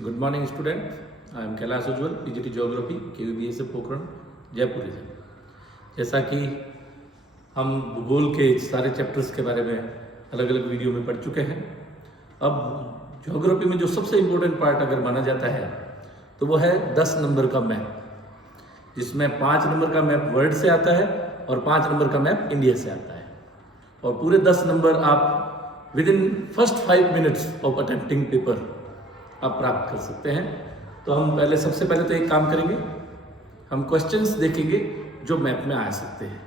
Good morning student, I am Kailash Ujjwal, PGT geography KVBSF Pokhran Jaipur region. जैसा कि हम भूगोल के सारे चैप्टर्स के बारे में अलग अलग वीडियो में पढ़ चुके हैं, अब ज्योग्राफी में जो सबसे इम्पोर्टेंट पार्ट अगर माना जाता है तो वो है 10 नंबर का मैप, जिसमें 5 नंबर का मैप वर्ल्ड से आता है और 5 नंबर का मैप इंडिया से आता है। और पूरे 10 नंबर आप with in first 5 minutes of attempting paper आप प्राप्त कर सकते हैं। तो हम सबसे पहले तो एक काम करेंगे, हम क्वेश्चंस देखेंगे जो मैप में आ सकते हैं।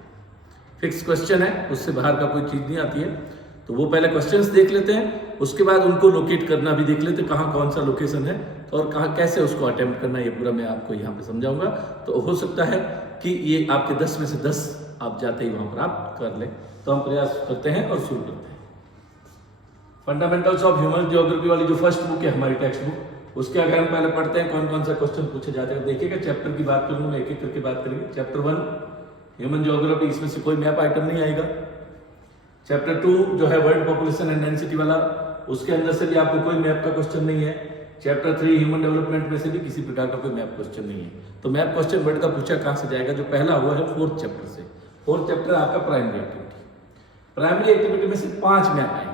फिक्स क्वेश्चन है, उससे बाहर का कोई चीज़ नहीं आती है, तो वो पहले क्वेश्चंस देख लेते हैं, उसके बाद उनको लोकेट करना भी देख लेते हैं, कहाँ कौन सा लोकेशन है और कहाँ कैसे उसको अटेम्प्ट करना, ये पूरा मैं आपको यहाँ पे समझाऊंगा। तो हो सकता है कि ये आपके 10 में से 10 आप जाते ही वहाँ पर आप कर लें। तो हम प्रयास करते हैं और शुरू करते हैं। फंडामेंटल्स ऑफ ह्यूमन ज्योग्राफी वाली जो फर्स्ट बुक है हमारी टेक्स्ट बुक, उसके अगर हम पहले पढ़ते हैं कौन कौन सा क्वेश्चन पूछे जाते हैं। देखिएगा, चैप्टर की बात करूंगा मैं, एक एक करके बात करेंगे। चैप्टर 1 ह्यूमन ज्योग्राफी, इसमें से कोई मैप आइटम नहीं आएगा। चैप्टर 2 जो है वर्ल्ड पॉपुलेशन एंड डेंसिटी वाला, उसके अंदर से भी आपको कोई मैप का क्वेश्चन नहीं है। चैप्टर 3 ह्यूमन डेवलपमेंट में से भी किसी प्रकार का कोई मैप क्वेश्चन नहीं है। तो मैप क्वेश्चन वर्ल्ड का पूछा कहाँ से जाएगा? जो पहला हुआ है 4th चैप्टर से। 4th चैप्टर आपका प्राइमरी एक्टिविटी। प्राइमरी एक्टिविटी में से 5 मैप आएंगे।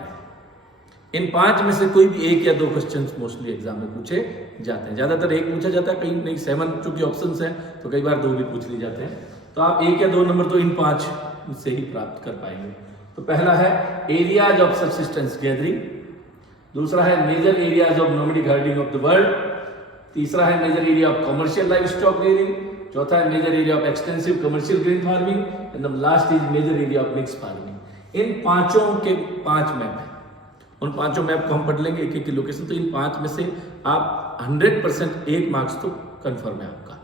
इन 5 में से कोई भी एक या 2 क्वेश्चंस मोस्टली एग्जाम में पूछे जाते हैं। ज्यादातर एक पूछा जाता है, कहीं नहीं 7 चूंकि ऑप्शंस हैं तो कई बार 2 भी पूछ लिए जाते हैं। तो आप 1 या 2 नंबर तो इन 5 से ही प्राप्त कर पाएंगे। तो पहला है एरियाज ऑफ सबसिस्टेंस गैदरिंग, दूसरा है major areas of nomadic herding of the world, तीसरा है major area of commercial livestock rearing, चौथा है major area of extensive commercial grain farming and the last is major area of mix farming. इन पांचों के 5 map है, उन 5 map को हम पढ़ लेंगे एक एक की लोकेशन। तो इन 5 में से आप 100% 1 मार्क्स तो कंफर्म है आपका।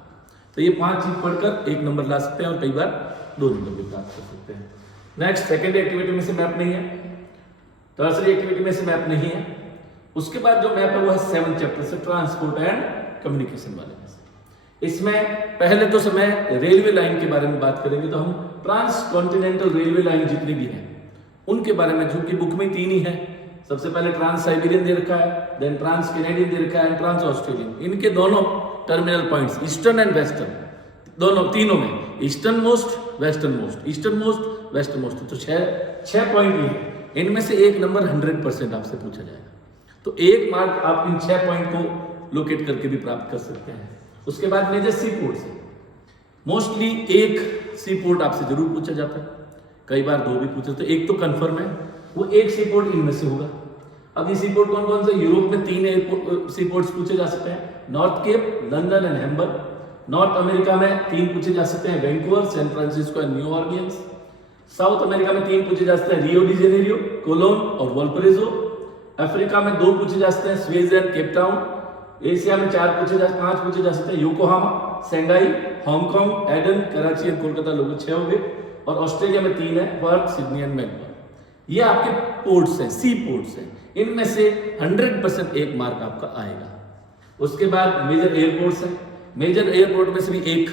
तो ये 5 चीज पढ़कर 1 नंबर ला सकते हैं और कई बार 2 नंबर भी प्राप्त कर सकते हैं। नेक्स्ट, सेकेंड एक्टिविटी में से मैप नहीं है, टर्सरी एक्टिविटी में से मैप नहीं है। उसके बाद जो मैप है वो है 7th चैप्टर से, ट्रांसपोर्ट एंड कम्युनिकेशन वाले में से। इसमें पहले तो समय रेलवे लाइन के बारे में बात करेंगे। तो हम ट्रांस कॉन्टिनेंटल रेलवे लाइन जितनी भी हैं उनके बारे में, जो कि बुक में 3 ही है। सबसे पहले ट्रांस साइबेरियन दे रखा है, देन ट्रांस कैनेडियन दे रखा है एंड ट्रांस ऑस्ट्रेलियन। इनके दोनों terminal points eastern and western, दोनों तीनों में eastern most western most, eastern most western most. तो 6 पॉइंट ये हैं। इनमें से 1 नंबर 100% आपसे पूछा जाएगा। तो 1 मार्क आप इन 6 पॉइंट को लोकेट करके भी प्राप्त कर सकते हैं। उसके बाद मेजर सी पोर्ट से मोस्टली 1 सी पोर्ट आपसे जरूर पूछा जाता है, कई बार 2 भी पूछे, तो 1 तो कंफर्म है, वो 1 सी पोर्ट इनमें से होगा। अब ये सी पोर्ट कौन कौन से? यूरोप में 3 सी पोर्ट्स पूछे जा सकते हैं, North Cape, London and Hamburg. North America में 3 पूछे जा सकते हैं, Vancouver, San Francisco and New Orleans. South America में 3 पूछे जा सकते हैं, रियो डी जेनेरियो, कोलोन और वल्परेजो। अफ्रीका में 2 पूछे जा सकते हैं, Suez and Cape Town. Asia में 5 पूछे जा सकते हैं, Yokohama, Shanghai, Hong Kong, Aden, Karachi and Kolkata. लोग 6 हो गए। और ऑस्ट्रेलिया में 3 है, पर्थ, सिडनी एंड मेलबर्न। ये आपके पोर्ट्स हैं, सी पोर्ट्स हैं। इनमें से 100% 1 मार्क आपका आएगा। उसके बाद मेजर एयरपोर्ट्स हैं। मेजर एयरपोर्ट में से भी 1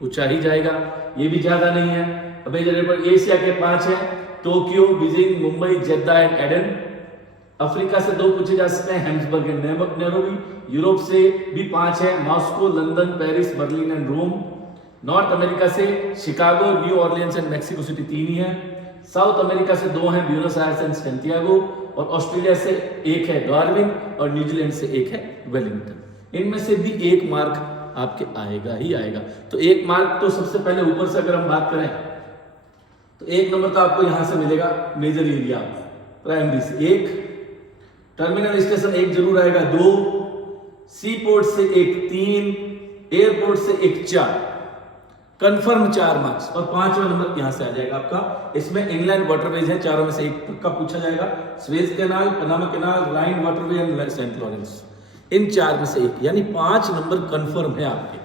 पूछा ही जाएगा, ये भी ज्यादा नहीं है। मेजर एयरपोर्ट एशिया के 5 हैं, Tokyo, Beijing, Mumbai, Jeddah and Aden. Africa से 2 पूछे जा सकते हैं, हैम्सबर्ग एंड नैरोबी। यूरोप से भी 5 है, Moscow, London, Paris, Berlin and Rome. North America से Chicago, New Orleans and Mexico City 3 ही है। साउथ अमेरिका से 2 हैं, ब्यूनस आयर्स एंड सैंटियागो। और ऑस्ट्रेलिया से 1 है, डार्विन। और न्यूजीलैंड से 1 है, वेलिंगटन। इनमें से भी 1 मार्क आपके आएगा ही आएगा। तो 1 मार्क तो सबसे पहले ऊपर से अगर हम बात करें तो 1 नंबर तो आपको यहां से मिलेगा मेजर एरिया प्राइमरी से 1, टर्मिनल स्टेशन 1 जरूर आएगा, 2 सी पोर्ट से 1, 3 एयरपोर्ट से 1, 4 कंफर्म 4 मार्क्स। और 5वां नंबर यहां से आ जाएगा आपका। इसमें इनलैंड वाटरवेज है, चारों में से 1 पक्का पूछा जाएगा, Suez canal, Panama canal, Rhine waterway and Saint Lawrence. इन 4 में से 1, यानी 5 नंबर कंफर्म है आपके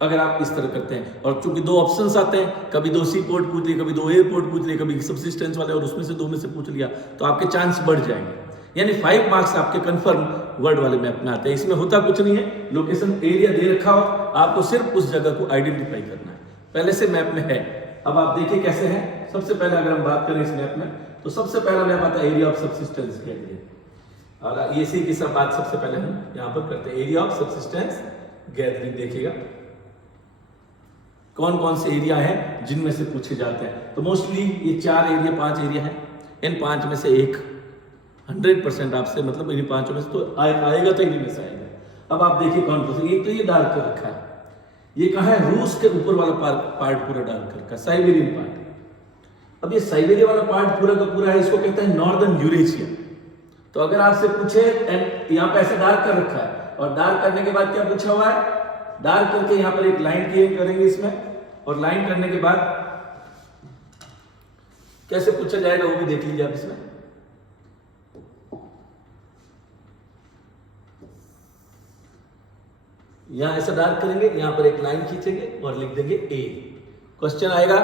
अगर आप इस तरह करते हैं। और चूंकि 2 ऑप्शंस आते हैं, कभी 2 सी पोर्ट पूछ लिए, कभी 2 एयरपोर्ट पूछ लिए, कभी सबसिस्टेंस वाले, और उसमें से 2 में से पूछ लिया, तो आपके चांस बढ़ जाएंगे। यानी 5 मार्क्स आपके कंफर्म वर्ड वाले मैप में आते हैं। इसमें होता कुछ नहीं है, लोकेशन एरिया दे रखा हो, आपको सिर्फ उस जगह को आइडेंटिफाई करना है, पहले से मैप में है। अब आप देखिए कैसे है। सबसे पहले अगर हम बात करें इस मैप में, तो सबसे पहला मैप आता है एरिया ऑफ सबसिस्टेंस के लिए। और इसी की सब बात सबसे पहले हम यहाँ पर करते हैं। एरिया ऑफ सबसिस्टेंस गैदरिंग देखिएगा कौन कौन से एरिया है जिनमें से पूछे जाते हैं। तो मोस्टली ये 4 एरिया 5 एरिया हैं, इन 5 में से एक 100% आपसे मतलब इन 5 में से तो आएगा तो इन्हीं में से आएगा। अब आप देखिए कौन कौन से। एक तो ये डार्क कर रखा है, ये कहा है रूस के ऊपर वाला पार्ट पूरा डार्क कर रखा है, साइबेरियन पार्ट। अब ये साइबेरिया वाला पार्ट पूरा का पूरा है, इसको कहते हैं नॉर्दर्न यूरेशिया। तो अगर आपसे पूछे एंड यहाँ पे ऐसे डार्क कर रखा है और डार्क करने के बाद क्या पूछा हुआ है, डार्क करके यहाँ पर एक लाइन क्रिएट करेंगे इसमें, और लाइन करने के बाद कैसे पूछा जाएगा वो भी देख लीजिए आप इसमें। यहां ऐसा डार्क करेंगे, यहां पर एक लाइन खींचेंगे और लिख देंगे ए। क्वेश्चन आएगा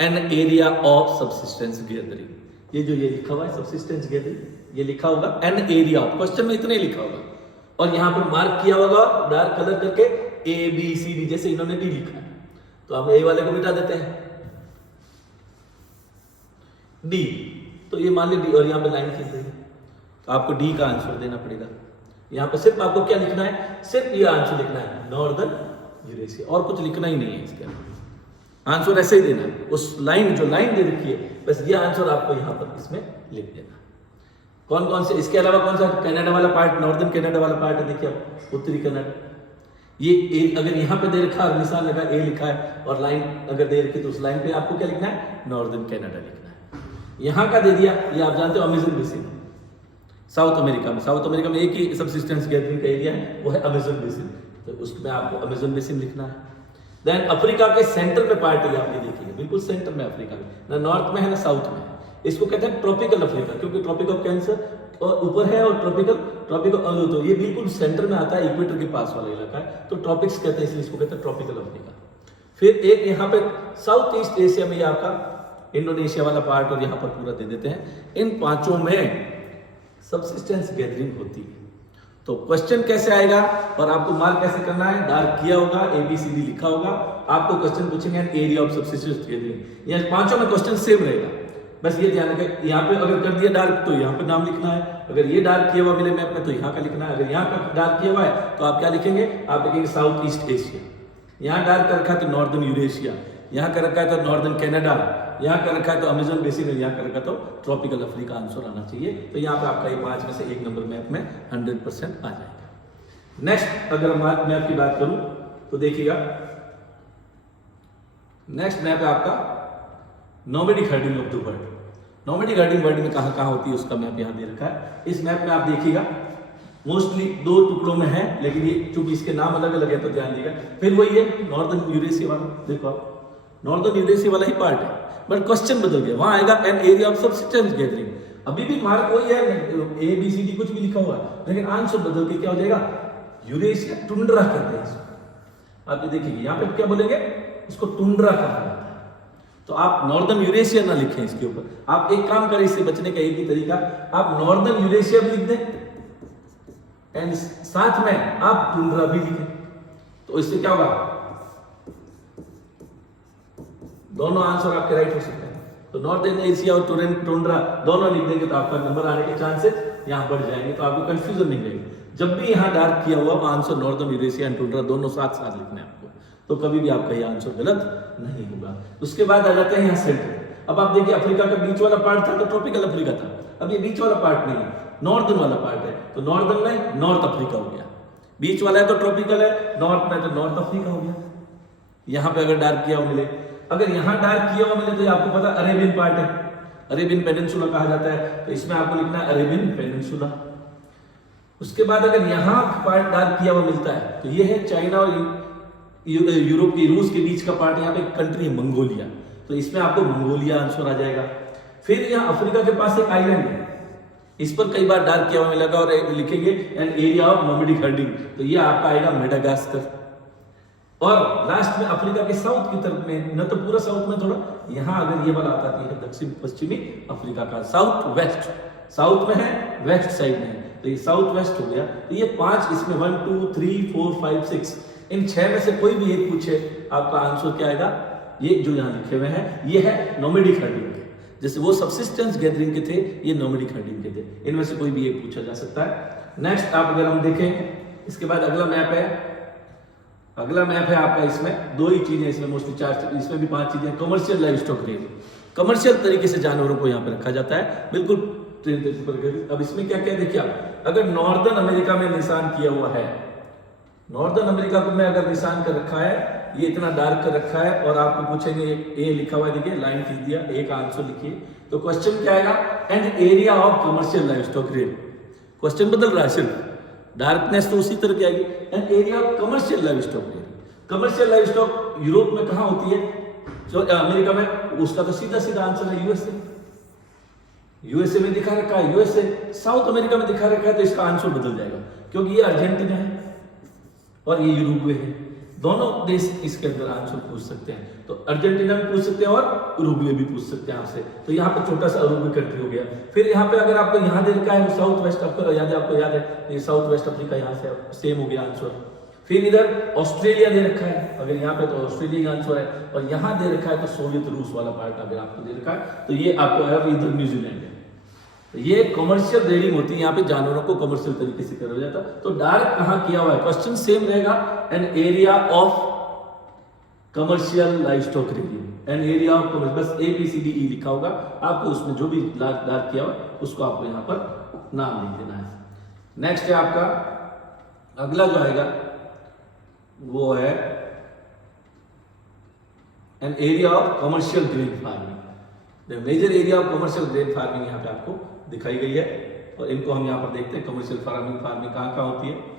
N area of subsistence gathering. ये जो ये लिखा हुआ है सबसिस्टेंस गैदरिंग, ये लिखा होगा एन एरिया ऑफ, क्वेश्चन में इतने लिखा होगा और यहां पर मार्क किया होगा डार्क कलर करके ए बी सी डी, जैसे इन्होंने डी लिखा है तो हम ए वाले को मिटा देते हैं डी, तो ये मान लीजिए डी और यहां पे लाइन खींच देंगे तो आपको डी का आंसर देना पड़ेगा। यहां पे सिर्फ आपको क्या लिखना है, सिर्फ ये आंसर लिखना है नॉर्दर्न यूरेशिया, और कुछ लिखना ही नहीं है इसके अंदर, आंसर ऐसे ही देना है। उस लाइन जो लाइन दे रखी है बस ये आंसर आपको यहां पर इसमें लिख देना। कौन कौन से, इसके अलावा कौन सा कनाडा वाला पार्ट, नॉर्दर्न कनाडा वाला पार्ट है, देखिए आप उत्तरी कनाडा, ये ए अगर यहाँ पे दे रखा और निशान लगा ए लिखा है और लाइन अगर दे रखी तो उस लाइन पे आपको क्या लिखना है, नॉर्दर्न कनाडा लिखना है। यहाँ का दे दिया, ये आप जानते हो अमेजन बेसिन, साउथ अमेरिका में, साउथ अमेरिका में एक ही सबसिस्टेंस गैदरिंग का एरिया है वो है अमेजन बेसिन, तो उसमें आपको अमेजन बेसिन लिखना है। देन अफ्रीका के सेंटर में पार्ट है, आप ये देखिए बिल्कुल सेंटर में अफ्रीका में, ना नॉर्थ में है ना साउथ में है, इसको कहते हैं ट्रॉपिकल अफ्रीका, क्योंकि ट्रॉपिक ऑफ कैंसर और ऊपर है और ट्रॉपिकल तो ये बिल्कुल सेंटर में आता है, इक्वेटर के पास वाला इलाका है, तो ट्रॉपिक्स कहते हैं इसलिए इसको कहते हैं ट्रॉपिकल अफ्रीका। फिर एक यहाँ पे साउथ ईस्ट एशिया में ये आपका इंडोनेशिया वाला पार्ट और यहाँ पर पूरा दे देते हैं। इन 5 में सबसिस्टेंस गैदरिंग होती है। तो क्वेश्चन कैसे आएगा और आपको मार्क कैसे करना है, डार्क किया होगा, ABCD लिखा होगा, आपको क्वेश्चन पूछेंगे एरिया ऑफ सबसिस्टेंस गैदरिंग, ये 5 में क्वेश्चन सेम रहेगा, बस ये ध्यान रखें। यहाँ पे अगर कर दिया डार्क तो यहाँ पे नाम लिखना है, अगर ये डार्क किया हुआ मिले मैप में तो यहाँ का लिखना है, अगर यहाँ का डार्क किया हुआ है तो आप क्या लिखेंगे, आप लिखेंगे साउथ ईस्ट एशिया। यहाँ डार्क कर रखा है तो नॉर्दर्न यूरेशिया, यहाँ कर रखा है तो नॉर्दर्न कनाडा, यहाँ कर रखा है तो अमेजन बेसिन, यहाँ कर रखा तो ट्रॉपिकल अफ्रीका आंसर आना चाहिए। तो यहाँ पे आपका ये 5 में से 1 नंबर मैप में 100% आ जाएगा। नेक्स्ट अगर हम मैप की बात करूं तो देखिएगा नेक्स्ट मैप है आपका nomadic herding of the world. Nomadic herding world में कहां कहां होती है उसका मैप यहाँ दे रखा है। इस मैप में आप देखिएगा मोस्टली 2 टुकड़ों में है, लेकिन ये चूंकि इसके नाम अलग अलग है तो ध्यान दीजिएगा। फिर वही है नॉर्दर्न यूरेशिया वाला, देखो आप नॉर्दर्न यूरेशिया वाला ही पार्ट है, बट क्वेश्चन बदल गया, वहां आएगा N area of subsistence gathering. अभी भी मार्क वही है, ABCD कुछ भी लिखा हुआ है, लेकिन आंसर बदल के क्या हो जाएगा, यूरेशिया टुंड्रा कहते हैं इसको। आप ये देखिए यहाँ पे क्या बोलेंगे, इसको टुंड्रा कहा जाता है। तो आप नॉर्दर्न यूरेशिया ना लिखें इसके ऊपर, आप एक काम करें इससे बचने का एक ही तरीका, आप नॉर्दर्न यूरेशिया भी लिख दें एंड साथ में आप टुंड्रा भी लिखें, तो इससे क्या होगा, दोनों आंसर आपके राइट हो सकते हैं। तो नॉर्दर्न एशिया और टुंड्रा दोनों लिख देंगे तो आपका नंबर आने के चांसेस यहाँ बढ़ जाएंगे, तो आपको कंफ्यूजन नहीं रहेगी। जब भी यहाँ डार्क किया हुआ answer northern Eurasia and tundra दोनों साथ साथ लिखने हैं आपको, तो कभी भी आपका ये आंसर गलत नहीं होगा। उसके बाद आ जाते हैं यहाँ सेंटर। अब आप देखिए अफ्रीका का बीच वाला पार्ट था तो ट्रॉपिकल अफ्रीका था, अब ये बीच वाला पार्ट नहीं है, नॉर्दर्न वाला पार्ट है, तो नॉर्दर्न में नॉर्थ अफ्रीका हो गया, बीच वाला है तो ट्रॉपिकल है, नॉर्थ में तो नॉर्थ अफ्रीका हो गया। यहाँ पे अगर डार्क किया हुआ मिले, अगर यहाँ डार्क किया हुआ मिले तो आपको पता अरेबियन पार्ट है, अरेबियन पेनिनसुला कहा जाता है, तो इसमें आपको लिखना है अरेबियन पेनिनसुला। उसके बाद अगर यहाँ पार्ट डार्क किया हुआ मिलता है तो ये है चाइना और यूरोप की रूस के बीच का पार्ट, यहाँ पे कंट्री है मंगोलिया, तो इसमें आपको मंगोलिया आंसर आ जाएगा। फिर यहाँ अफ्रीका के पास एक आइलैंड है, इस पर कई बार डार्क किया हुआ मिलेगा और लिखेंगे एन एरिया ऑफ नॉर्मैडिक हर्डिंग, तो ये आपका आएगा मेडागास्कर। और लास्ट में अफ्रीका के साउथ की तरफ में, न तो पूरा साउथ में, थोड़ा यहाँ अगर ये वाला आता है तो दक्षिण पश्चिमी अफ्रीका का साउथ वेस्ट, साउथ में है वेस्ट साइड में, तो ये साउथ वेस्ट हो गया। तो ये 5 इसमें 1 2 3 4 5 6 इन 6 में से कोई भी एक पूछे आपका आंसर क्या आएगा, ये जो यहाँ लिखे हुए हैं ये है नॉर्मैडिक हर्डिंग। जैसे वो सबसिस्टेंस गैदरिंग के थे, ये नॉमैडिक हर्डिंग के थे। इनमें से कोई भी एक पूछा जा सकता है। नेक्स्ट आप अगर हम देखें, इसके बाद अगला मैप है। अगला मैप है आपका, इसमें दो ही चीजें, इसमें मोस्टली चार, इसमें भी 5 चीजें। Commercial live stock rate, commercial तरीके से जानवरों को यहाँ पे रखा जाता है, बिल्कुल ट्रेन पर। अब इसमें क्या क्या देखिए आप, अगर नॉर्दर्न अमेरिका में निशान किया हुआ है, नॉर्दर्न अमेरिका को में अगर निशान कर रखा है, ये इतना डार्क कर रखा है, और आपको पूछेंगे ए लिखा हुआ है, देखिए लाइन खींच दिया, ए का आंसर लिखिए, तो क्वेश्चन क्या आएगा, and area of commercial live stock rate. Question बदल रहा है सिर्फ, डार्कनेस तो उसी तरह की आएगी, and area of commercial live stock rate. Commercial live stock Europe में कहां होती है, जो अमेरिका में, उसका तो सीधा सीधा आंसर है यूएसए। यूएसए में दिखा रखा है, यूएसए। साउथ अमेरिका में दिखा रखा है, तो इसका आंसर बदल जाएगा, क्योंकि ये अर्जेंटीना है और ये यूरुग्वे है। दोनों देश इसके अंदर आंसर पूछ सकते हैं, तो अर्जेंटीना भी पूछ सकते हैं और यूरुग्वे भी पूछ सकते हैं आपसे। तो यहाँ पे छोटा सा यूरुग्वे कंट्री हो गया। फिर यहाँ पे अगर आपको यहाँ दे रखा है साउथ वेस्ट, आपको याद है ये साउथ वेस्ट अफ्रीका, यहाँ से सेम हो गया आंसर। फिर इधर ऑस्ट्रेलिया दे रखा है, अगर यहाँ पे तो ऑस्ट्रेलिया का आंसर है, और यहाँ दे रखा है तो सोवियत रूस वाला पार्ट अगर आपको दे रखा है, तो ये आपको है, इधर न्यूजीलैंड है। तो ये कमर्शियल रेडिंग होती है, यहाँ पे जानवरों को कमर्शियल तरीके से करा जाता है। तो डार्क कहाँ किया हुआ है, क्वेश्चन सेम रहेगा, an area of commercial livestock rearing, an area of commercial, बस ABCDE लिखा होगा, आपको उसमें जो भी डार्क किया हुआ उसको आपको यहाँ पर नाम लिख देना है। नेक्स्ट है आपका अगला जो आएगा, वो है an area of commercial grain farming. Major area of commercial grain farming यहाँ पे आपको दिखाई गई है, और इनको हम यहाँ पर देखते हैं कमर्शियल फार्मिंग कहाँ कहाँ होती है।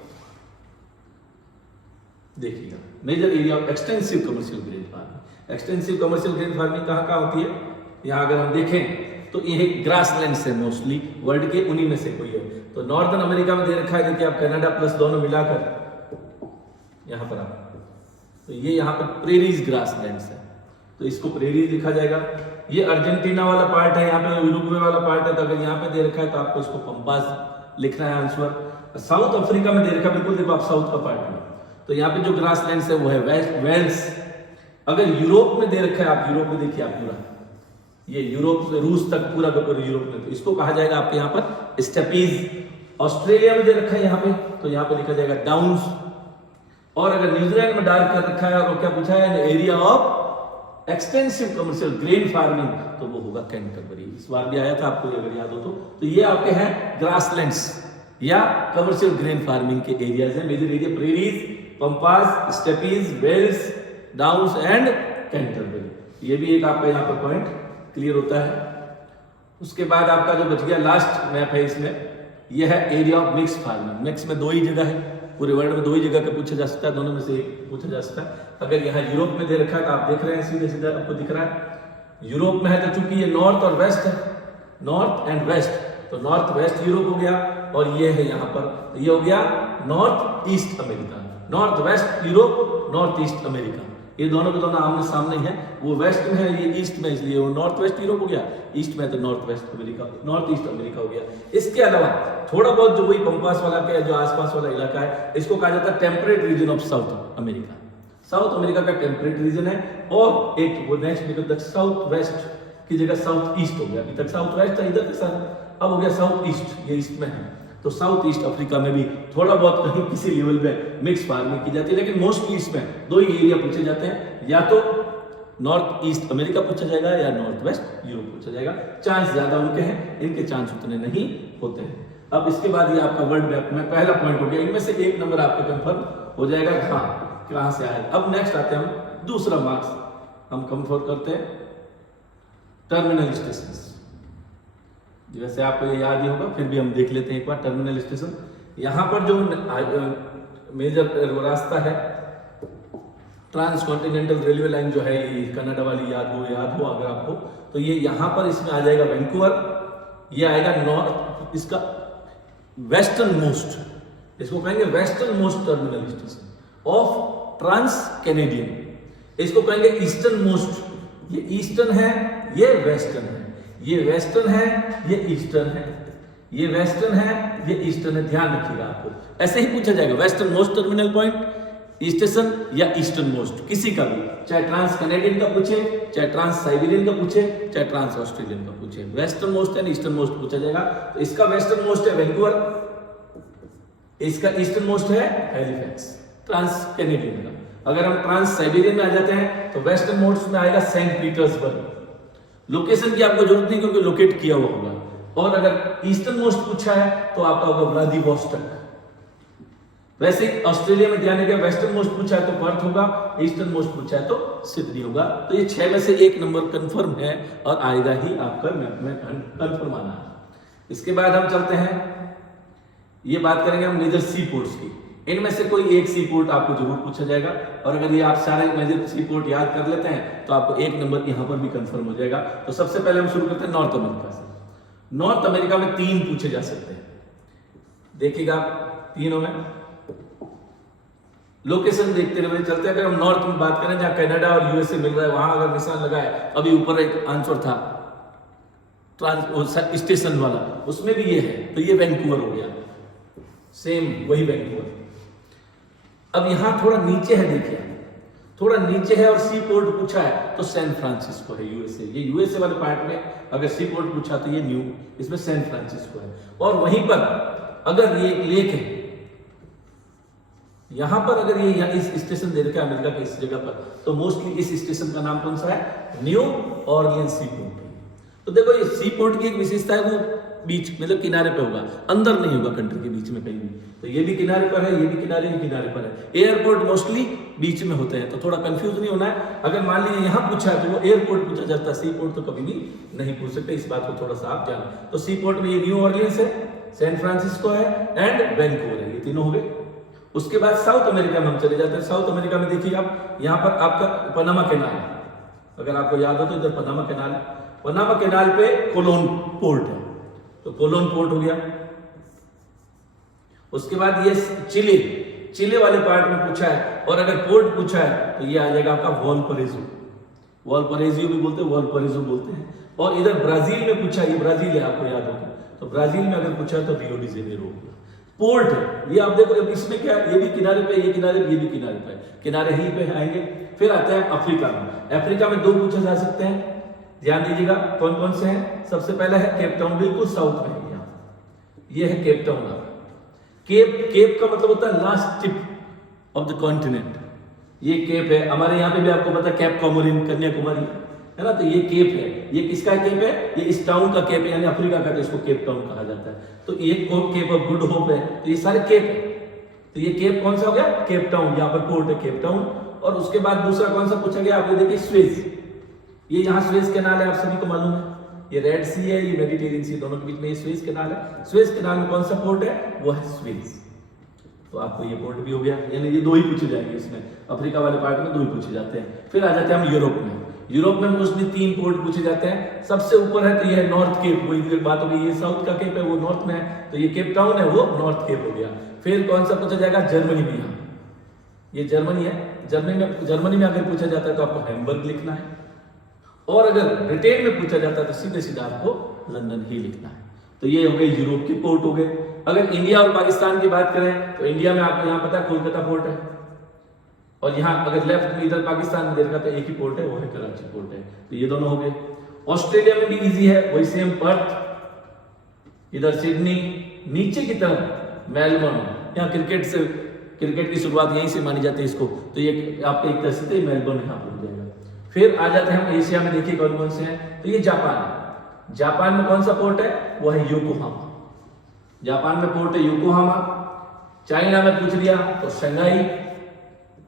देखिएगा, major area of extensive commercial grain farming, extensive commercial grain farming कहाँ कहाँ होती है। यहाँ अगर हम देखें तो ये ग्रासलैंड से मोस्टली वर्ल्ड के उन्हीं में से कोई है। तो नॉर्दर्न अमेरिका में दे रखा है, देखिए आप कनाडा प्लस दोनों मिलाकर यहाँ पर आप, तो ये यहाँ पर प्रेरीज ग्रासलैंड है, तो इसको प्रेरीज लिखा जाएगा। ये अर्जेंटीना वाला पार्ट है, यहाँ पे यूरुग्वे वाला पार्ट है, तो अगर यहाँ पे दे रखा है तो आपको इसको पंपास लिखना है आंसर। साउथ अफ्रीका में दे रखा है, बिल्कुल देखो आप साउथ का पार्ट में, तो यहाँ पे जो ग्रासलैंड है वो है वेल्स। अगर यूरोप में दे रखा है, आप यूरोप में देखिए, आप पूरा ये यूरोप से रूस तक पूरा का पूरा यूरोप में, तो इसको कहा जाएगा आपके यहाँ पर स्टेपीज। ऑस्ट्रेलिया में दे रखा है यहाँ पे, तो यहाँ पे लिखा जाएगा डाउन्स। और अगर न्यूजीलैंड में डार्क कर रखा है और क्या पूछा है, area of extensive commercial grain farming, तो वो होगा कैंटरबरी। इस बार भी आया था आपको अगर याद हो तो ये आपके हैं ग्रासलैंड्स या कमर्शियल ग्रेन फार्मिंग के एरियाज हैं। Major area prairies, pampas, steppes, velds, downs and Canterbury. ये भी एक आपका यहाँ पर पॉइंट क्लियर होता है। उसके बाद आपका जो बच गया लास्ट मैप है इसमें, यह है area of mix farming. Mix में 2 ही जगह है, पूरे वर्ल्ड में 2 ही जगह का पूछा जा सकता है, दोनों में से एक पूछा जा सकता है। अगर यहाँ यूरोप में दे रखा है तो आप देख रहे हैं सीधे सीधे आपको दिख रहा है यूरोप में है, तो चूंकि ये नॉर्थ और वेस्ट है, नॉर्थ एंड वेस्ट, तो नॉर्थ वेस्ट यूरोप हो गया, और ये है यहाँ पर, तो ये हो गया north east America. North west Europe, north east America, ये दोनों के दोनों आमने सामने हैं। वो वेस्ट में है, ये ईस्ट में, इसलिए वो नॉर्थ वेस्ट यूरोप हो गया, ईस्ट में तो north west America, north east America हो गया। इसके अलावा थोड़ा बहुत जो वही पंपास वाला का जो आसपास वाला इलाका है, इसको कहा जाता है temperate region of south America. South America का टेम्परेट रीजन है, और एक वो नेक्स्ट निकलता साउथ वेस्ट की जगह साउथ ईस्ट हो गया। अभी तक साउथ वेस्ट था, इधर तक अब हो गया साउथ ईस्ट, ये ईस्ट में है। तो साउथ ईस्ट अफ्रीका में भी थोड़ा बहुत कहीं किसी लेवल पे मिक्स फार्मिंग की जाती है, लेकिन मोस्टली इसमें 2 ही एरिया पूछे जाते हैं, या तो नॉर्थ ईस्ट अमेरिका पूछा जाएगा या नॉर्थ वेस्ट यूरोप पूछा जाएगा। चांस ज्यादा उनके हैं, इनके चांस उतने नहीं होते हैं। अब इसके बाद ये आपका वर्ल्ड मैप में पहला पॉइंट हो गया, इनमें से 1 नंबर आपका कंफर्म हो जाएगा कहां से आया। अब नेक्स्ट आते हैं हम दूसरा मार्क्स हम कंफर्म करते हैं टर्मिनल स्टेशन। वैसे आपको ये याद ही होगा, फिर भी हम देख लेते हैं एक बार टर्मिनल स्टेशन। यहाँ पर जो मेजर रास्ता है, ट्रांस कॉन्टिनेंटल रेलवे लाइन जो है, ये कनाडा वाली याद हो अगर आपको, तो ये यहाँ पर इसमें आ जाएगा वैंकूवर, ये आएगा नॉर्थ, इसका वेस्टर्न मोस्ट, इसको कहेंगे western most terminal station of trans Canadian. इसको कहेंगे ईस्टर्न मोस्ट, ये ईस्टर्न है, ये वेस्टर्न है, ये वेस्टर्न है, ये ईस्टर्न है, ये वेस्टर्न है, ये ईस्टर्न है। ध्यान रखिएगा, आपको ऐसे ही पूछा जाएगा। Western most terminal point, station या ईस्टर्न मोस्ट, किसी का भी, चाहे ट्रांस कैनेडियन का पूछे, चाहे ट्रांस साइबेरियन का पूछे, चाहे ट्रांस ऑस्ट्रेलियन का पूछे, western most and eastern most पूछा जाएगा। तो इसका वेस्टर्न मोस्ट है वैंकूवर, इसका ईस्टर्न मोस्ट है हैलिफैक्स, ट्रांस कैनेडियन का। अगर हम ट्रांस साइबेरियन में आ जाते हैं तो वेस्टर्न मोस्ट में आएगा सेंट पीटर्सबर्ग। लोकेशन की आपको जरूरत नहीं क्योंकि लोकेट किया हुआ होगा। और अगर ईस्टर्न मोस्ट पूछा है तो आपका होगा व्लादिवोस्टॉक। वैसे ऑस्ट्रेलिया में ध्यान रखिए, वेस्टर्न मोस्ट पूछा है तो पर्थ होगा, ईस्टर्न मोस्ट पूछा है तो सिडनी होगा। तो ये 6 में से एक नंबर कंफर्म है और आएगा ही आपका मैप में कंफर्म आना है। इसके बाद हम चलते हैं, ये बात करेंगे हम मेजर सी पोर्ट्स की। इनमें से कोई एक सी पोर्ट आपको जरूर पूछा जाएगा और अगर ये आप सारे मेजर सी पोर्ट याद कर लेते हैं तो आपको एक नंबर यहां पर भी कंफर्म हो जाएगा। तो सबसे पहले हम शुरू करते हैं नॉर्थ अमेरिका से। नॉर्थ अमेरिका में 3 पूछे जा सकते हैं, देखिएगा तीनों में लोकेशन देखते हुए चलते हैं। अगर हम नॉर्थ में बात करें जहां कनाडा और यूएसए मिल रहा है, वहां अगर निशान लगाए, अभी ऊपर एक आंसर था ट्रांस स्टेशन वाला, उसमें भी ये है, तो ये वैंकूवर हो गया, सेम वही वैंकूवर। अब यहां थोड़ा नीचे है, देखिए थोड़ा नीचे है और सी पोर्ट पूछा है तो सैन फ्रांसिस्को है, यूएसए। ये यूएसए वाले पार्ट में अगर सी पोर्ट पूछा तो ये न्यू, इसमें सैन फ्रांसिस्को है। और वहीं पर अगर ये लेक है, यहां पर अगर ये इस स्टेशन दे रखा है अमेरिका के इस जगह पर, तो मोस्टली इस स्टेशन का नाम कौन सा है? न्यू ऑरलियंस सी पोर्ट। तो देखो ये सी पोर्ट की एक विशेषता है, वो बीच मतलब किनारे पे होगा, अंदर नहीं होगा कंट्री के बीच में कहीं भी। तो ये भी किनारे पर है, ये भी किनारे पर है। एयरपोर्ट मोस्टली बीच में होते हैं, तो थोड़ा कंफ्यूज नहीं होना है। अगर मान लीजिए यहाँ पूछा है तो वो एयरपोर्ट पूछा जाता है, सी पोर्ट तो कभी भी नहीं पूछ सकते, इस बात को थोड़ा सा आप जाना। तो सी पोर्ट में ये न्यू ऑरलियंस है, सैन फ्रांसिस्को है एंड वैंकूवर है, ये तीनों हो गए। उसके बाद साउथ अमेरिका में हम चले जाते हैं। साउथ अमेरिका में देखिए आप, यहाँ पर आपका पनामा कैनाल है, अगर आपको याद हो तो इधर पनामा कैनाल है। पनामा कैनाल पे कोलोन पोर्ट है, तो कोलोन पोर्ट हो गया। उसके बाद ये चिले वाले पार्ट में पूछा है, और अगर पोर्ट पूछा है तो ये आ जाएगा आपका वॉलपरेजो। वॉलपरेजियो भी बोलते हैं, वॉलपरेजो बोलते हैं। और इधर ब्राजील में पूछा है, ये ब्राजील है आपको याद होगा, तो ब्राजील में अगर पूछा है तो रियो डी जेनेरो पोर्ट है। ये आप देखो इसमें क्या, ये भी किनारे पे, ये किनारे पे, ये भी किनारे पे, किनारे ही पे आएंगे। फिर आते हैं अफ्रीका में। अफ्रीका में 2 पूछे जा सकते हैं, ध्यान दीजिएगा कौन कौन से हैं। सबसे पहला है केप टाउन, बिल्कुल साउथ में है, यहाँ ये है केप टाउन। केप का मतलब होता है last tip of the continent. ये केप है, हमारे यहाँ पे भी आपको पता है कैप कॉमोरिन, कन्याकुमारी है ना, तो ये केप है। ये किसका केप है? ये इस टाउन का केप है, यानी अफ्रीका का, तो इसको केप टाउन कहा जाता है। तो ये केप ऑफ गुड होप है, तो ये सारे केप है। तो ये केप कौन सा हो गया? केप टाउन, यहाँ पर पोर्ट है केप टाउन। और उसके बाद दूसरा कौन सा पूछा गया आपने, देखिए स्वेज। ये यहाँ स्वेज कैनाल है, आप सभी को मालूम है, ये रेड सी है, ये मेडिटेरियन सी, दोनों के बीच में ये स्वेज कैनाल है। स्वेज कैनाल में कौन सा पोर्ट है? वो है स्वेज। तो आपको ये पोर्ट भी हो गया, यानी ये 2 ही पूछे जाएंगे इसमें, अफ्रीका वाले पार्ट में 2 ही पूछे जाते हैं। फिर आ जाते हैं हम यूरोप में। यूरोप में मोस्टली 3 पोर्ट पूछे जाते हैं। सबसे ऊपर है तो ये है नॉर्थ केप, वही बात हो गई, ये साउथ का केप है, वो नॉर्थ में है, तो ये केप टाउन है, वो नॉर्थ केप हो गया। फिर कौन सा पूछा जाएगा? जर्मनी में, यहाँ ये जर्मनी है। जर्मनी में अगर पूछा जाता है तो आपको हैम्बर्ग लिखना है, और अगर ब्रिटेन में पूछा जाता है तो सीधे सीधा आपको लंदन ही लिखना है। तो ये हो गए यूरोप के पोर्ट हो गए। अगर इंडिया और पाकिस्तान की बात करें तो इंडिया में आपको यहाँ पता है कोलकाता पोर्ट है, और यहाँ अगर लेफ्ट में इधर पाकिस्तान में देखा तो एक ही पोर्ट है, वो है कराची पोर्ट है। तो ये दोनों हो गए। ऑस्ट्रेलिया में भी इजी है, वही सेम, पर्थ, इधर सिडनी, नीचे की तरफ मेलबर्न। यहाँ क्रिकेट की शुरुआत यहीं से मानी जाती है इसको, तो ये आपका एक तरह से मेलबर्न यहाँ पर हो जाएगा। फिर आ जाते हैं हम एशिया में, देखिए कौन कौन से हैं। तो ये जापान है। जापान में कौन सा पोर्ट है? वो है योकोहामा। जापान में पोर्ट है योकोहामा। चाइना में पूछ लिया तो शंघाई,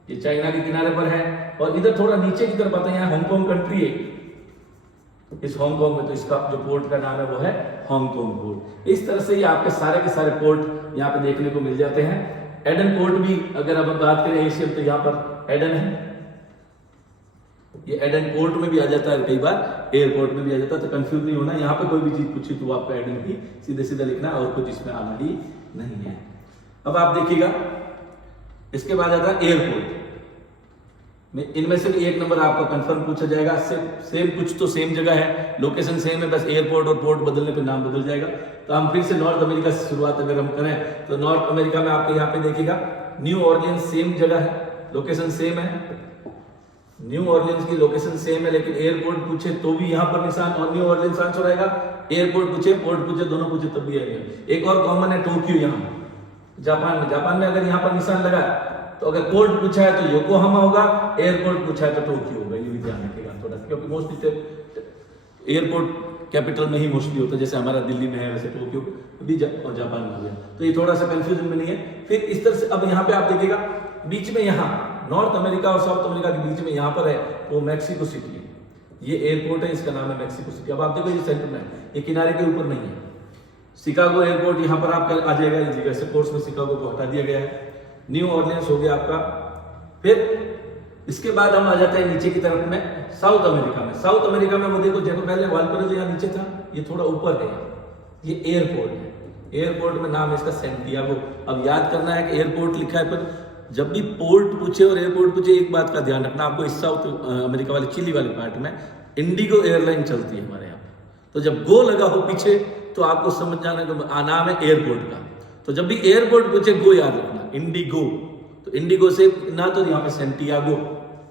ये चाइना के किनारे पर है। और इधर थोड़ा नीचे की तरफ आता है, यहाँ हांगकांग कंट्री है, इस हांगकांग में, तो इसका जो पोर्ट का नाम है वो है हांगकांग पोर्ट। इस तरह से ये आपके सारे के सारे पोर्ट यहाँ पे देखने को मिल जाते हैं। एडन पोर्ट भी अगर अब बात करें एशिया, तो यहाँ पर एडन है, ये एडन पोर्ट में भी आ जाता है, कई बार एयरपोर्ट में भी आ जाता है, तो कंफ्यूज नहीं होना। यहाँ पे कोई भी चीज पूछी तो आपको एडन ही सीधे सीधे लिखना है, और कुछ इसमें आना ही नहीं है। अब आप देखिएगा, इसके बाद आता है एयरपोर्ट। इनमें से भी 1 नंबर आपको कंफर्म पूछा जाएगा। सेम कुछ तो सेम जगह है, लोकेशन सेम है, बस एयरपोर्ट और पोर्ट बदलने पे नाम बदल जाएगा। तो हम फिर से नॉर्थ अमेरिका से शुरुआत अगर हम करें तो नॉर्थ अमेरिका में आपके यहाँ पे देखिएगा न्यू ऑरलियंस सेम जगह है, लोकेशन सेम है, न्यू ऑर्लियंस की लोकेशन सेम है, लेकिन एयरपोर्ट पूछे तो भी यहाँ पर निशान और न्यू ऑर्लियंस आंसर आएगा, एयरपोर्ट पूछे पोर्ट पूछे दोनों पूछे तब भी आएगा। एक और कॉमन है टोक्यो, यहाँ जापान में अगर यहाँ पर निशान लगा तो अगर पोर्ट पूछा है तो योकोहामा होगा, एयरपोर्ट पूछा है तो टोक्यो होगा, ये भी ध्यान रखिएगा थोड़ा सा, क्योंकि मोस्टली एयरपोर्ट कैपिटल में ही मोस्टली होता है, जैसे हमारा दिल्ली में है वैसे टोक्यो भी और जापान में हो गया, तो ये थोड़ा सा कंफ्यूजन में नहीं है। फिर इस तरह से अब यहाँ पे आप देखिएगा बीच में, यहाँ नॉर्थ अमेरिका और साउथ अमेरिका के बीच में यहाँ पर है वो मैक्सिको सिटी है, ये एयरपोर्ट है, इसका नाम है मैक्सिको सिटी। अब आप देखो ये सेंटर में, ये किनारे के ऊपर नहीं है। शिकागो एयरपोर्ट यहाँ पर आपका आ जाएगा, वैसे कोर्स में शिकागो को हटा दिया गया है। न्यू ऑर्लियंस हो गया आपका। फिर इसके बाद हम आ जाते हैं नीचे की तरफ में, साउथ अमेरिका में। साउथ अमेरिका में वो देखो पहले वालपराइसो यहाँ नीचे था, ये थोड़ा ऊपर है, ये एयरपोर्ट है। एयरपोर्ट में नाम है इसका सेंटियागो। अब याद करना है कि एयरपोर्ट लिखा है, पर जब भी पोर्ट पूछे और एयरपोर्ट पूछे एक बात का ध्यान रखना आपको, इस साउथ अमेरिका वाले चिली वाले पार्ट में इंडिगो एयरलाइन चलती है हमारे यहाँ, तो जब गो लगा हो पीछे तो आपको समझ जाना कि नाम है एयरपोर्ट का। तो जब भी एयरपोर्ट पूछे गो याद रखना, इंडिगो, तो इंडिगो से ना तो यहाँ पे सेंटियागो,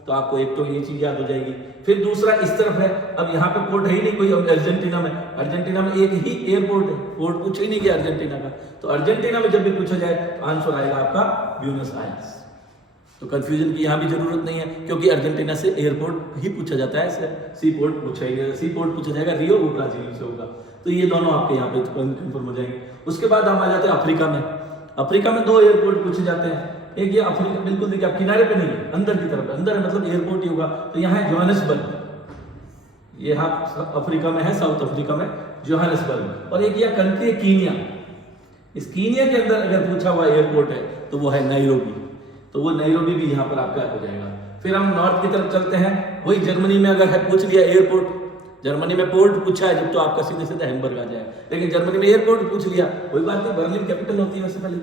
तो आपको एक तो ये चीज याद हो जाएगी। फिर दूसरा इस तरफ है, अब यहाँ पे पोर्ट है ही नहीं कोई, अर्जेंटीना में, अर्जेंटीना में एक ही एयरपोर्ट है, पोर्ट पूछे ही नहीं गया अर्जेंटीना का, तो अर्जेंटीना में जब भी पूछा जाए तो आंसर आएगा आपका ब्यूनस आयर्स। तो कंफ्यूजन की यहाँ भी जरूरत नहीं है, क्योंकि अर्जेंटीना से एयरपोर्ट ही पूछा जाता है, सी पोर्ट पूछा जाएगा, रियो वो ब्राजील से होगा। तो ये दोनों आपके यहाँ पे कंफर्म हो जाएंगे। उसके बाद हम आ जाते हैं अफ्रीका में। अफ्रीका में 2 एयरपोर्ट पूछे जाते हैं, एक ये अफ्रीका बिल्कुल देखिए आप किनारे पे नहीं है, अंदर की तरफ, अंदर है मतलब एयरपोर्ट ही होगा, तो यहाँ है जोहानिसबर्ग, ये अफ्रीका में है, साउथ अफ्रीका में जोहानिसबर्ग। और एक यह कंट्री है कीनिया, इस कीनिया के अंदर अगर पूछा हुआ एयरपोर्ट है तो वो है नैरोबी, तो वो नैरोबी भी यहाँ पर आपका हो जाएगा। फिर हम नॉर्थ की तरफ चलते हैं, वही जर्मनी में अगर है पूछ लिया एयरपोर्ट, जर्मनी में पोर्ट पूछा है जब तो आपका सीधे सीधे हैम्बर्ग आ जाएगा, लेकिन जर्मनी में एयरपोर्ट पूछ लिया कोई बात नहीं, बर्लिन कैपिटल होती है वैसे पहले,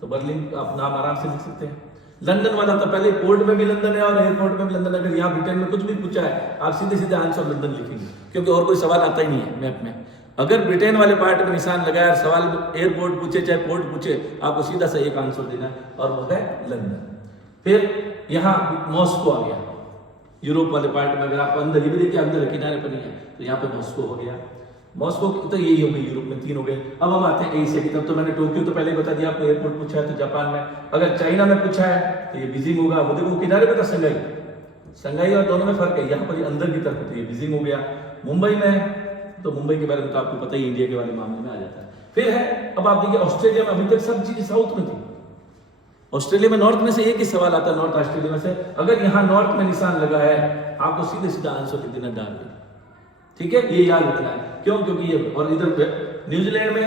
तो बर्लिन आप नाम आराम से लिख सकते हैं। लंदन वाला तो पहले पोर्ट में भी लंदन है और एयरपोर्ट में भी लंदन। अगर यहाँ ब्रिटेन में कुछ भी पूछा है आप सीधे सीधे आंसर लंदन लिखेंगे, क्योंकि और कोई सवाल आता ही नहीं है मैप में। अगर ब्रिटेन वाले पार्ट में निशान लगाया, सवाल एयरपोर्ट पूछे चाहे पोर्ट पूछे, आपको सीधा सा एक आंसर देना है और वो है लंदन। फिर यहाँ मॉस्को आ गया, यूरोप वाले पार्ट में अगर आप अंदर, ये भी देखिए अंदर किनारे पर नहीं है, तो यहाँ पे मॉस्को हो गया। मॉस्को तो यही हो गई, यूरोप में 3 हो गए। अब हम आते हैं एशिया की तरफ, तो मैंने टोक्यो तो पहले बता दिया आपको, एयरपोर्ट पूछा है तो जापान में। अगर चाइना में पूछा है तो ये बीजिंग होगा, वो देखो किनारे पे था संघाई और दोनों में फर्क है, यहाँ पर अंदर की तरफ तो ये बीजिंग हो गया। मुंबई में तो मुंबई के बारे में तो आपको पता ही, इंडिया के वाले मामले में आ जाता है। फिर है, अब आप देखिए ऑस्ट्रेलिया में अभी तक सब चीजें साउथ में थी, ऑस्ट्रेलिया में नॉर्थ में से एक ही सवाल आता है, नॉर्थ ऑस्ट्रेलिया में से। अगर यहाँ नॉर्थ में निशान लगा है आपको सीधे सीधा आंसर लिख देना डाल दे, ठीक है, ये याद रखना है। क्यों? क्योंकि ये, और इधर न्यूजीलैंड में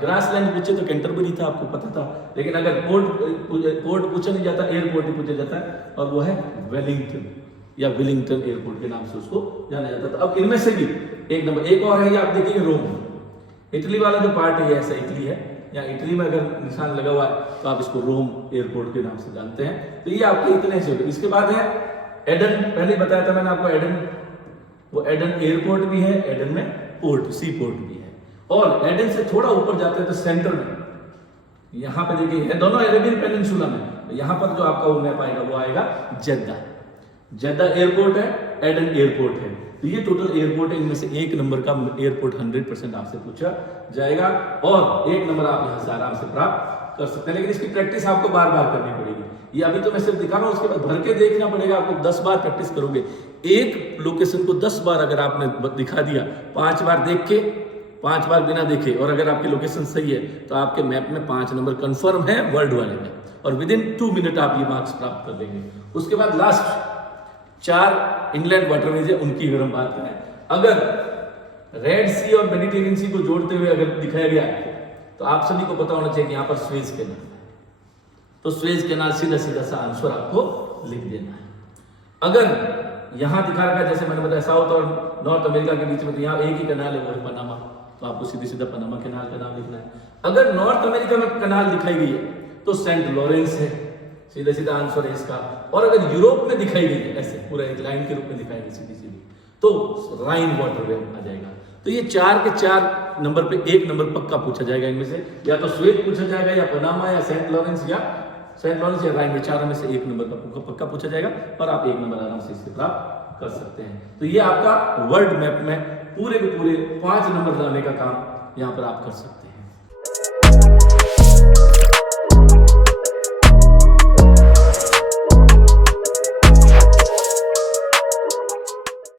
ग्रासलैंड पूछे तो कैंटरबरी था, आपको पता था, लेकिन अगर पोर्ट पूछा नहीं जाता, एयरपोर्ट ही पूछा जाता है, और वो है वेलिंगटन या विलिंगटन एयरपोर्ट के नाम से उसको जाना जाता था। अब इनमें से भी एक नंबर, एक और है, ये आप देखिए रोम, इटली वाला जो पार्ट है ऐसा इटली है, या इटली में अगर निशान लगा हुआ है तो आप इसको रोम एयरपोर्ट के नाम से जानते हैं। तो ये आपके इतने से। इसके बाद है एडन, पहले बताया था मैंने आपको एडन, वो एडन एयरपोर्ट भी है, एडन में पोर्ट, सी पोर्ट भी है। और एडन से थोड़ा ऊपर जाते हैं तो सेंटर में यहाँ पे देखिए दोनों अरेबियन पेनिनसुला में, यहाँ पर जो आपका वो मैप आएगा वो आएगा जेद्दा एयरपोर्ट है, एडन एयरपोर्ट है। तो ये टोटल एयरपोर्ट है, इनमें से एक नंबर का एयरपोर्ट 100% आपसे पूछा जाएगा, और एक नंबर आप यहाँ से आराम से प्राप्त कर सकते हैं। लेकिन इसकी प्रैक्टिस आपको बार बार करनी पड़ेगी। ये अभी तो मैं सिर्फ दिखा रहा हूँ, उसके बाद भर के देखना पड़ेगा आपको। 10 बार प्रैक्टिस करोगे, एक लोकेशन को 10 बार अगर आपने दिखा दिया, 5 बार देख के, 5 बार बिना देखे, और अगर आपकी लोकेशन सही है तो आपके मैप में 5 नंबर कंफर्म है वर्ल्ड वाले में, और विद इन 2 मिनट आप ये मार्क्स प्राप्त कर देंगे। उसके बाद लास्ट 4 इनलैंड वाटरवेज है, उनकी अगर हम बात करें, अगर रेड सी और मेडिटेरियन सी को जोड़ते हुए अगर दिखाया गया तो आप सभी को पता होना चाहिए कि यहाँ पर स्वेज कैनाल है, तो स्वेज कैनाल सीधा सीधा सा आंसर आपको लिख देना है। अगर यहाँ दिखा रखा है जैसे मैंने बताया साउथ और नॉर्थ अमेरिका के बीच में, तो यहाँ एक ही कैनाल है, वो है पनामा, तो आपको सीधे सीधा पनामा कैनाल का नाम लिखना है। अगर नॉर्थ अमेरिका में कैनाल दिखाई गई है तो सेंट लॉरेंस है, सीधा सीधा आंसर है इसका। और अगर यूरोप में दिखाई गई है ऐसे पूरा एक लाइन के रूप में दिखाई गई सीधी सीधी, तो राइन वाटरवे आ जाएगा। तो ये 4 के 4 नंबर पे एक नंबर पक्का पूछा जाएगा, इनमें से या तो स्वेज पूछा जाएगा, या पनामा, या सेंट लॉरेंस, या सेंट लॉरेंस या राइन में चारों में से 1 नंबर का पक्का पूछा जाएगा और आप 1 नंबर आराम से इससे प्राप्त कर सकते हैं। तो ये आपका वर्ल्ड मैप में पूरे के पूरे 5 नंबर लाने का काम यहाँ पर आप कर सकते हैं।